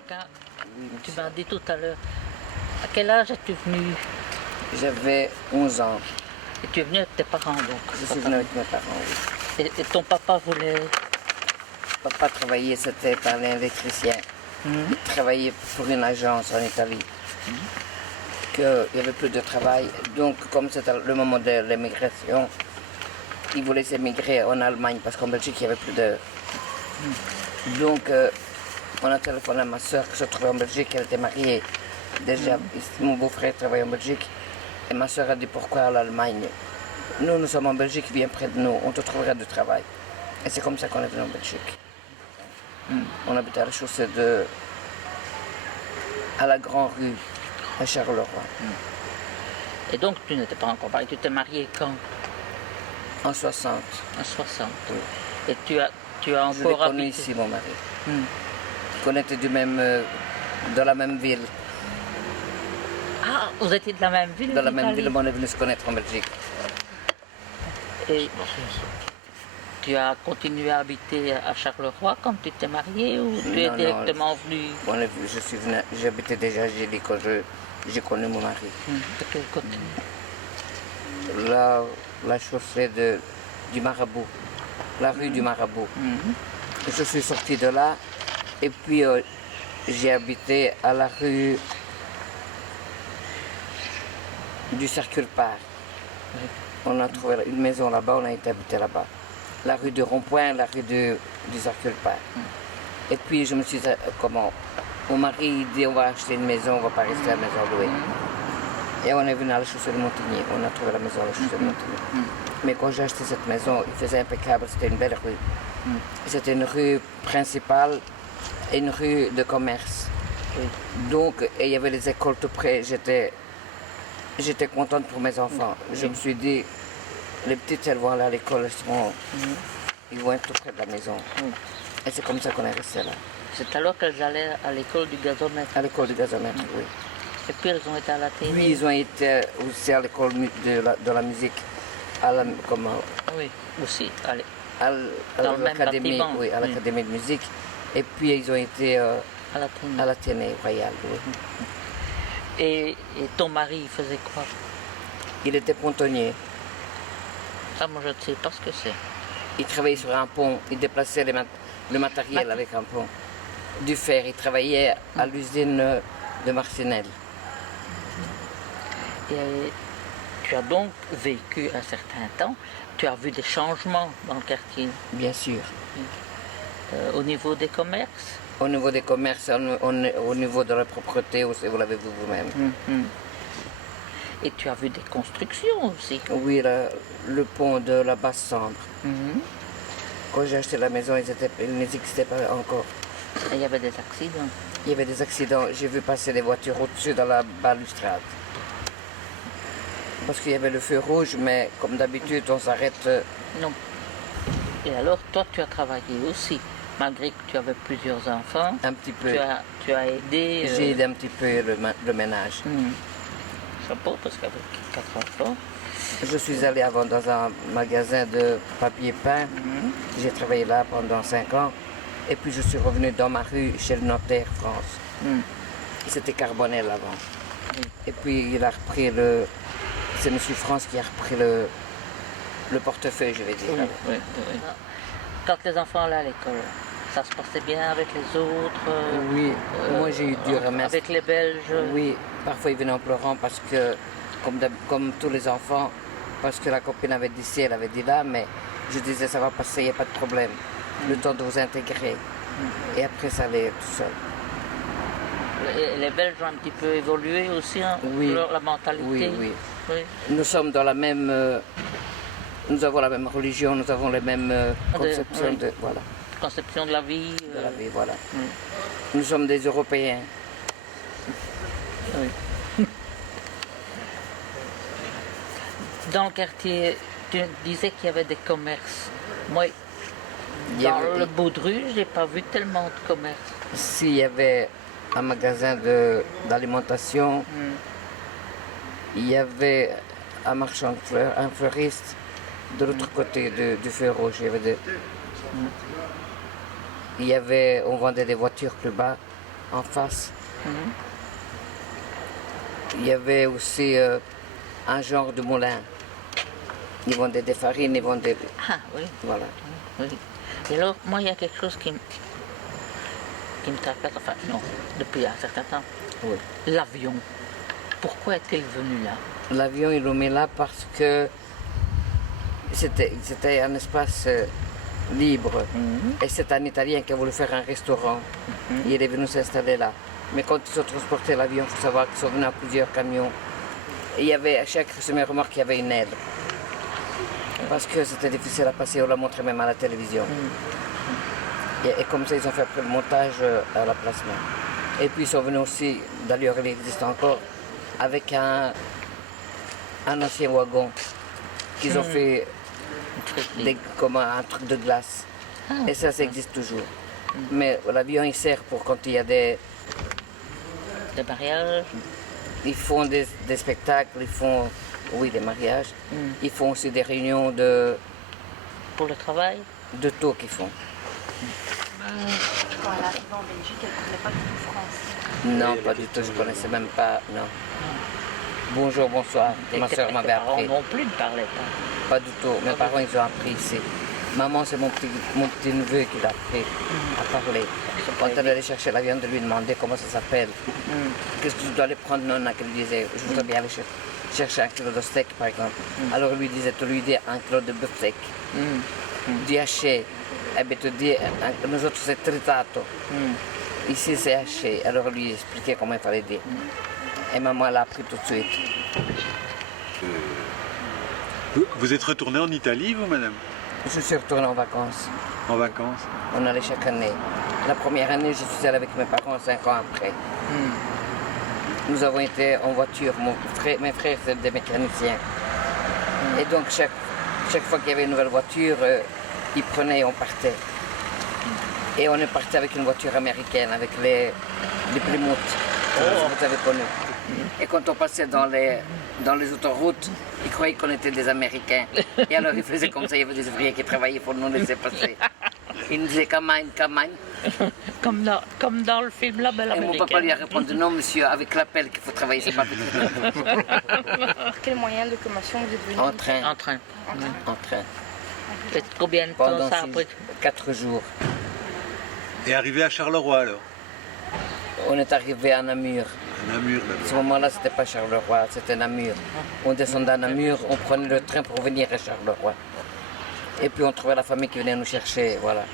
Franquin, Oui, tu monsieur. m'as dit tout à l'heure, à quel âge es-tu venu? J'avais 11 ans. Et tu es venu avec tes parents donc? Je suis venu avec mes parents, oui. Et ton papa voulait... Papa travaillait, c'était par l'électricien. Il travaillait pour une agence en Italie. Qu'il n'y avait plus de travail. Donc, comme c'était le moment de l'émigration, il voulait s'émigrer en Allemagne parce qu'en Belgique, il n'y avait plus de... Donc, on a téléphoné à ma soeur qui se trouvait en Belgique. Elle était mariée déjà. Mon beau-frère travaillait en Belgique. Et ma soeur a dit pourquoi à l'Allemagne? Nous sommes en Belgique, viens près de nous, on te trouvera du travail. Et c'est comme ça qu'on est venu en Belgique. On habitait à la chaussée à la Grande Rue, à Charleroi. Et donc tu n'étais pas encore marié, tu t'es marié quand? En 60. En 60. Oui. Et tu as Je l'ai encore connu habité... ici, mon mari. On était de la même ville. Ah, vous étiez de la même ville De la même d'Italie? ville, mais on est venu se connaître en Belgique. Et tu as continué à habiter à Charleroi quand tu t'es marié ou tu es Non, directement venu? J'habitais déjà à Gilly quand j'ai connu mon mari. De quel côté? La chaussée du Marabout, la rue du Marabout. Je suis sorti de là et puis j'ai habité à la rue du Circule Park. On a trouvé une maison là-bas, on a été habité là-bas. La rue du Rond-Point, la rue du Circule Park. Et puis je me suis dit, mon mari dit on va acheter une maison, on va pas rester à la maison louée. Et on est venu à la chaussée de Montigny, on a trouvé la maison à la chaussée de Montigny. Mais quand j'ai acheté cette maison, il faisait impeccable, c'était une belle rue. C'était une rue principale et une rue de commerce. Donc, et il y avait les écoles tout près, j'étais contente pour mes enfants. Je me suis dit, les petites, elles vont aller à l'école, ils vont être tout près de la maison. Et c'est comme ça qu'on est resté là. C'est alors qu'elles allaient à l'école du gazomètre. À l'école du gazomètre, oui. Et puis elles ont été à la télé. Puis ils ont été aussi à l'école de la musique, Oui, aussi. Allez. à l'académie, oui, à l'académie de musique. Et puis ils ont été à l'Athénée royal. Oui. Et ton mari, il faisait quoi? Il était pontonnier. Ça, moi, je ne sais pas ce que c'est. Il travaillait sur un pont, il déplaçait le matériel avec un pont. Du fer, il travaillait à l'usine de Marcinelle. Et tu as donc vécu un certain temps. Tu as vu des changements dans le quartier. Bien sûr. Au niveau des commerces. Au niveau des commerces, au niveau de la propreté aussi, vous l'avez vu vous-même. Et tu as vu des constructions aussi. Oui, le pont de la Basse-Sambre. Quand j'ai acheté la maison, ils n'existaient pas encore. Et il y avait des accidents. Il y avait des accidents. J'ai vu passer des voitures au-dessus de la balustrade. Parce qu'il y avait le feu rouge, mais comme d'habitude, on s'arrête. Non. Et alors, toi, tu as travaillé aussi, malgré que tu avais plusieurs enfants. Un petit peu. Tu as aidé. J'ai aidé un petit peu le ménage. Chapeau, parce qu'avec 4 enfants. Je suis allé avant dans un magasin de papier peint. J'ai travaillé là pendant 5 ans. Et puis je suis revenu dans ma rue chez le notaire France. C'était Carbonel avant. Et puis il a repris c'est M. France qui a repris le portefeuille, je vais dire. Oui. Quand les enfants allaient à l'école, ça se passait bien avec les autres? Oui, moi j'ai eu du remède. Avec les Belges? Oui, parfois ils venaient en pleurant parce que, comme tous les enfants, parce que la copine avait dit ci, elle avait dit là, mais je disais ça va passer, il n'y a pas de problème. Le temps de vous intégrer. Et après ça allait tout seul. Les Belges ont un petit peu évolué aussi, hein, Oui. la mentalité? Oui. Nous sommes dans la même... nous avons la même religion, nous avons les mêmes conceptions voilà. Conception de la vie. De la vie, voilà. Nous sommes des Européens. Oui. Dans le quartier, tu disais qu'il y avait des commerces. Moi, dans le bout de rue, je n'ai pas vu tellement de commerces. S'il y avait un magasin d'alimentation, il y avait un marchand de fleurs, un fleuriste, de l'autre côté du feu rouge. On vendait des voitures plus bas. en face. Mhm. Il y avait aussi un genre de moulin. Ils vendaient des farines, ils vendaient... Ah oui, Voilà. oui. Et alors, moi, il y a quelque chose qui me tracasse, enfin non, depuis un certain temps. Oui. L'avion. Pourquoi est-il venu là? L'avion, ils l'ont mis là parce que c'était un espace libre. Mhm. Et c'est un Italien qui a voulu faire un restaurant. Mhm. Il est venu s'installer là. Mais quand ils ont transporté l'avion, il faut savoir qu'ils sont venus à plusieurs camions. Et il y avait, à chaque semi-remorque, il y avait une aile. Parce que c'était difficile à passer, on l'a montré même à la télévision. Et comme ça, ils ont fait après le montage à la place même. Et puis ils sont venus aussi, d'ailleurs il existe encore, avec un ancien wagon qu'ils ont fait comme un truc de glace. Ah, Et ça existe toujours. Mais l'avion, il sert pour quand il y a des... des mariages. Ils font des spectacles, ils font, oui, des mariages. Ils font aussi des réunions Pour le travail. de taux qu'ils font. Quand elle arrivait en Belgique, elle ne parlait pas du tout français. Non, pas du tout, je ne connaissais même pas, non. Bonjour, bonsoir, ma soeur m'avait appris. non plus ne parlaient pas. Pas du tout, mes parents ils ont appris ici. Maman, c'est mon petit neveu qui l'a appris à parler. Quand elle allait chercher l'avion, de lui demander comment ça s'appelle. Qu'est-ce que je dois aller prendre, nonna, qu'elle lui disait. Je voudrais bien aller chercher un kilo de steak, par exemple. Alors lui disait, tu lui dis un kilo de bœuf sec. Du haché. Eh bien, tu dis, nous autres c'est tritato. Ici c'est haché. Alors lui expliquait comment il fallait dire. Et maman l'a appris tout de suite. Vous êtes retourné en Italie, vous, madame? Je suis retournée en vacances. En vacances? On allait chaque année. La première année, je suis allée avec mes parents 5 ans après. Nous avons été en voiture. Mes frères étaient des mécaniciens. Et donc, chaque fois qu'il y avait une nouvelle voiture, ils prenaient et on partait. Et on est parti avec une voiture américaine, avec les Plymouth, que vous avez connu. Et quand on passait dans les autoroutes, ils croyaient qu'on était des Américains. Et alors ils faisaient comme ça, il y avait des ouvriers qui travaillaient pour nous laisser passer. Ils nous disaient Camagne, Camagne. Comme dans le film La Belle Et mon Américaine. papa lui a répondu non monsieur, avec l'appel qu'il faut travailler, c'est pas possible. Quel moyen de locomotion vous êtes venu? En train, En train. en train. Et combien de temps Pendant ça a pris? 4 jours. Et arrivé à Charleroi, alors? On est arrivé à Namur. À Namur, À ce d'abord. moment-là, c'était pas Charleroi, c'était Namur. On descendait à Namur, on prenait le train pour venir à Charleroi. Et puis on trouvait la famille qui venait nous chercher, voilà.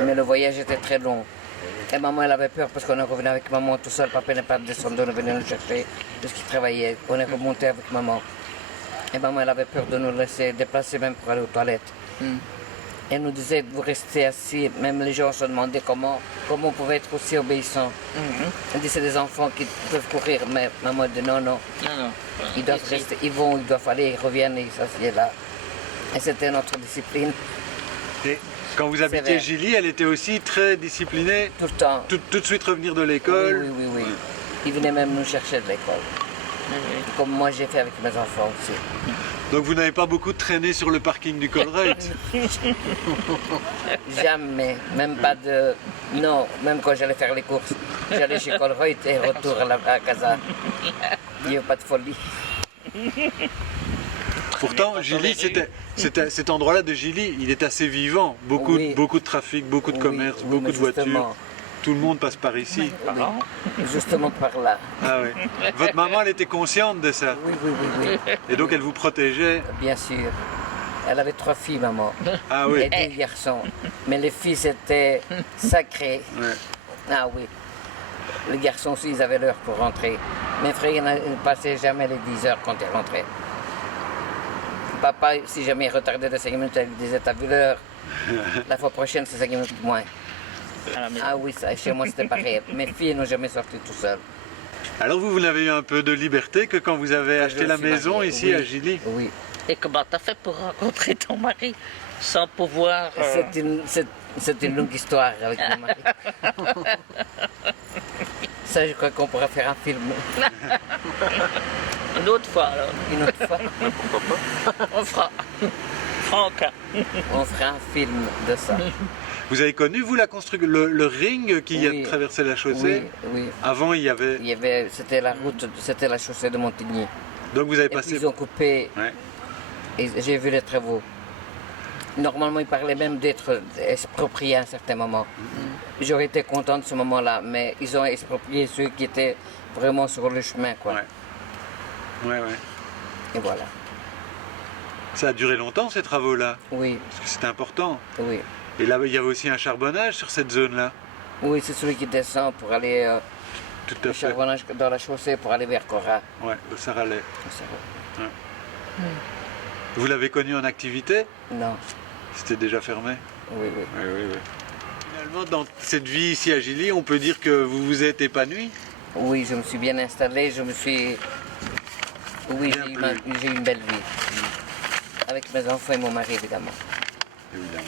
Mais le voyage était très long. Et maman, elle avait peur parce qu'on est revenu avec maman tout seul. Papa n'est pas descendu, on est venu nous chercher parce qu'il travaillait. On est remonté avec maman. Et maman, elle avait peur de nous laisser déplacer même pour aller aux toilettes. Elle nous disait, vous restez assis. Même les gens se demandaient comment on pouvait être aussi obéissant. Elle dit, c'est des enfants qui peuvent courir. Mais maman dit, non, non. Non. Ils doivent rester, ils vont, ils doivent aller, ils reviennent et ils s'assiedent là. Et c'était notre discipline Et quand vous habitiez Sévère. Gilly, elle était aussi très disciplinée. tout le temps. Tout de suite revenir de Oui, l'école. oui. Ils venaient même nous chercher de l'école. Comme moi j'ai fait avec mes enfants aussi. Donc vous n'avez pas beaucoup traîné sur le parking du Colruyt. Jamais, même pas de... Non, même quand j'allais faire les courses, j'allais chez Colruyt et retour à Casa. Il n'y avait pas de folie. Pourtant, Gilly, cet endroit-là de Gilly, il est assez vivant. Beaucoup, Oui. beaucoup de trafic, beaucoup de Oui, commerce, oui, beaucoup mais de voitures. justement. Tout le monde passe par ici. Justement par là. Ah oui. Votre maman, elle était consciente de ça. Oui, Et donc, elle vous protégeait. bien sûr. Elle avait 3 filles, maman. Ah oui. Et 2 garçons. Mais les filles, c'était sacré. Ouais. Ah oui. Les garçons aussi, ils avaient l'heure pour rentrer. Mes frères, ils ne passaient jamais les 10 heures quand ils rentraient. Papa, si jamais il retardait de 5 minutes, il disait, t'as vu l'heure? La fois prochaine, c'est 5 minutes moins. À la maison. Ah oui, ça, chez moi, c'était pareil. Mes filles n'ont jamais sorti tout seules. Alors vous n'avez eu un peu de liberté que quand vous avez acheté je la suis maison marié, ici oui. à Gilly. Oui. Et comment t'as fait pour rencontrer ton mari sans pouvoir... C'est une longue histoire avec mon mari. Ça, je crois qu'on pourra faire un film Une autre fois alors. une autre fois. On fera. Franck. On fera un film de ça. Vous avez connu, vous, le ring qui Oui. a traversé la chaussée? Oui, oui. Avant, il y avait... C'était la route, c'était la chaussée de Montigny. Donc vous avez Et puis passé... ils ont coupé Ouais. et j'ai vu les travaux. Normalement, ils parlaient même d'être expropriés à un certain moment. J'aurais été content de ce moment-là, mais ils ont exproprié ceux qui étaient vraiment sur le chemin, quoi. Ouais. Ouais, ouais. Et voilà. Ça a duré longtemps, ces travaux-là? Oui, Parce que c'était important. oui. Et là, il y avait aussi un charbonnage sur cette zone-là? Oui, c'est celui qui descend pour aller Tout le à fait. charbonnage dans la chaussée pour aller vers Cora. Ouais, au Saralais. Ça va. Vous l'avez connu en activité? Non, C'était déjà fermé? oui, oui. Oui, oui, oui. Finalement, dans cette vie ici à Gilly, on peut dire que vous vous êtes épanoui? Oui, je me suis bien installé, je me suis... Oui, Bien j'ai eu une belle vie. Avec mes enfants et mon mari, évidemment. Évidemment.